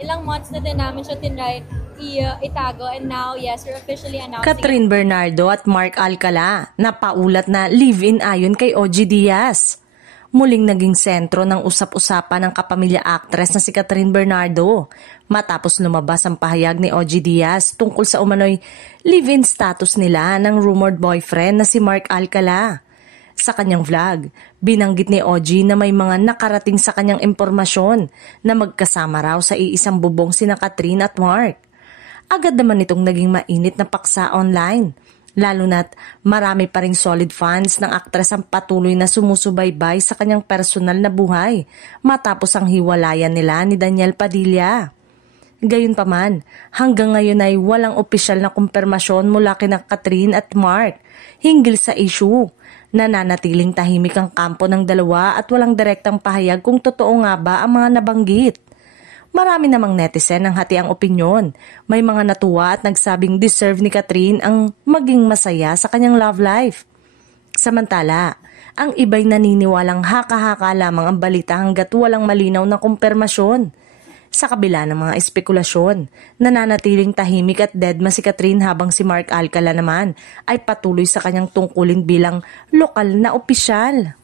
ilang months na din namin siya tinry itago, and now, yes, we're officially announcing Catherine Bernardo at Mark Alcala napaulat na live-in ayon kay OG Diaz. Muling naging sentro ng usap-usapan ng kapamilya actress na si Catherine Bernardo matapos lumabas ang pahayag ni OG Diaz tungkol sa umano'y live-in status nila ng rumored boyfriend na si Mark Alcala. Sa kanyang vlog, binanggit ni OG na may mga nakarating sa kanyang impormasyon na magkasama raw sa iisang bubong sina Catherine at Mark. Agad naman itong naging mainit na paksa online, lalo na't marami pa ring solid fans ng aktres ang patuloy na sumusubaybay sa kanyang personal na buhay matapos ang hiwalayan nila ni Daniel Padilla. Gayunpaman, hanggang ngayon ay walang opisyal na kumpirmasyon mula kina Catherine at Mark hinggil sa issue. Nananatiling tahimik ang kampo ng dalawa at walang direktang pahayag kung totoo nga ba ang mga nabanggit. Marami namang netizen ang hati ang opinyon. May mga natuwa at nagsabing deserve ni Catherine ang maging masaya sa kanyang love life. Samantala, ang iba'y naniniwalang haka-haka lamang ang balita hanggat walang malinaw na kumpirmasyon. Sa kabila ng mga espekulasyon, nananatiling tahimik at deadma si Catherine habang si Mark Alcala naman ay patuloy sa kanyang tungkulin bilang lokal na opisyal.